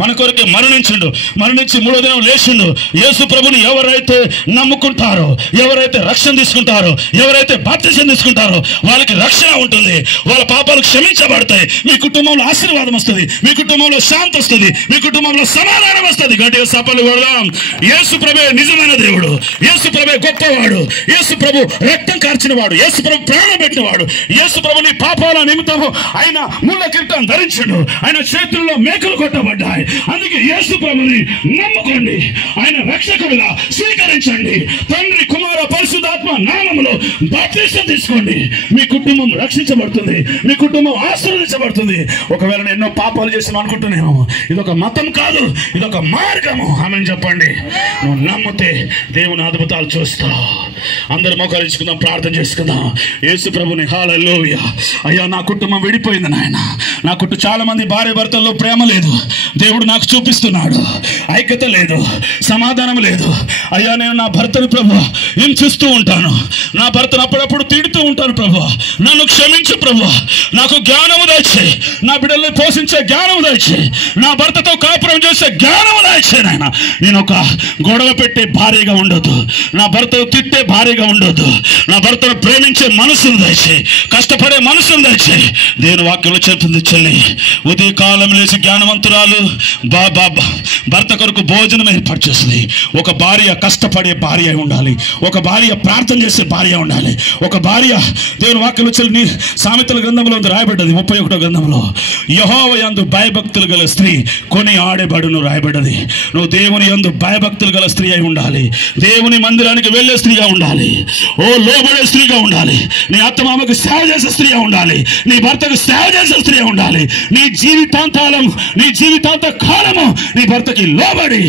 మన కొరకే మరణించి మూడో దినం లేచిండు. యేసు ప్రభుని ఎవరైతే నమ్ముకుంటారో, ఎవరైతే రక్షణ తీసుకుంటారో, ఎవరైతే బాప్తిజం తీసుకుంటారో వాళ్ళకి రక్షణ ఉంటుంది. వాళ్ళ పాపాలు క్షమించబడతాయి. మీ కుటుంబంలో ఆశీర్వాదం వస్తుంది, మీ కుటుంబంలో శాంతి వస్తుంది, మీ కుటుంబంలో సమాధానం వస్తుంది. గట్టిగా సపలు కొడదాం. యేసు ప్రభే నిజమైన దేవుడు, యేసు ప్రభే గొప్పవాడు, యేసు ప్రభు రక్తం కార్చిన వాడు, యేసు ప్రభు ప్రాణం పెట్టినవాడు. యేసు ప్రభుని పాపాల నిమిత్తము ఆయన ముళ్ళ కిరీటం ధరించాడు, ఆయన చేతుల్లో మేకలు కొట్టబడ్డాయి. అందుకే యేసు ప్రభుని నమ్ముకోండి, ఆయన రక్షకుడిగా స్వీకరించండి. తండ్రి కుమార పరిశుద్ధాత్మ నామములో బాప్తిసం తీసుకోండి. మీ కుటుంబం రక్షించబడుతుంది, మీ కుటుంబం ఆశీర్వదించబడుతుంది. ఒకవేళ నేను ఎన్నో పాపాలు చేసాను అనుకుంటున్నాను, ఇదొక మతం కాదు, ఇదొక మార్గము. ఆమేన్ చెప్పండి. నువ్వు నమ్మితే దేవుని అద్భుతాలు చూస్తావు. అందరు మోకరించుకుందాం, ప్రార్థన చేసుకుందాం. యేసు ప్రభుని హల్లెలూయా. అయ్యా, నా కుటుంబం విడిపోయింది నాయన. నాకు చాలా మంది భార్య భర్తల్లో ప్రేమ లేదు, దేవుడు నాకు చూపిస్తున్నాడు. ఐక్యత లేదు, సమాధానం లేదు. అయ్యా, నేను నా భర్తను ప్రభు హింసిస్తూ ఉంటాను, నా భర్తను అప్పుడప్పుడు తిడుతూ ఉంటాను ప్రభు. నన్ను క్షమించు ప్రభు. నాకు జ్ఞానము దయచేయి, నా బిడ్డల్ని పోషించే జ్ఞానము దయచేయి, నా భర్తతో కాపురం చేసే జ్ఞానము దయచేయి నాయన. నేను ఒక గొడవ పెట్టే భార్యగా ఉండొద్దు, నా భర్తను తిట్టే భార్యగా ఉండొద్దు, నా భర్తను ప్రేమించే మనసును దయచేయి, కష్టపడే మనసును దయచేయి. దేవుని వాక్యంలో చెప్తుంది, చెల్లి ఉదయకాలం లేచి జ్ఞానవంతురాలు భర్త కొరకు భోజనం ఏర్పాటు చేస్తుంది. ఒక భార్య కష్టపడే భార్య ఉండాలి, ఒక భార్య ప్రార్థన చేసే భార్య ఉండాలి. ఒక భార్య దేవుని వాక్యంలో చెల్లి సామెతల గ్రంథంలో రాయబడ్డది, 31వ గ్రంథంలో, యెహోవా యందు భయభక్తులు గల స్త్రీ కొని ఆడేబడును రాయబడ్డది. నువ్వు దేవుని యందు భయభక్తులు గల స్త్రీ అయి ఉండాలి, దేవుని మందిరానికి వెళ్ళే స్త్రీగా ఉండాలి, లోబడే స్త్రీగా ఉండాలి, నీ అత్తమామకు సేవ చేసే స్త్రీగా ఉండాలి, నీ భర్తకు సేవ చేసే స్త్రీగా ఉండాలి. నీ జీవితాంత కాలము నీ భర్తకి లోబడి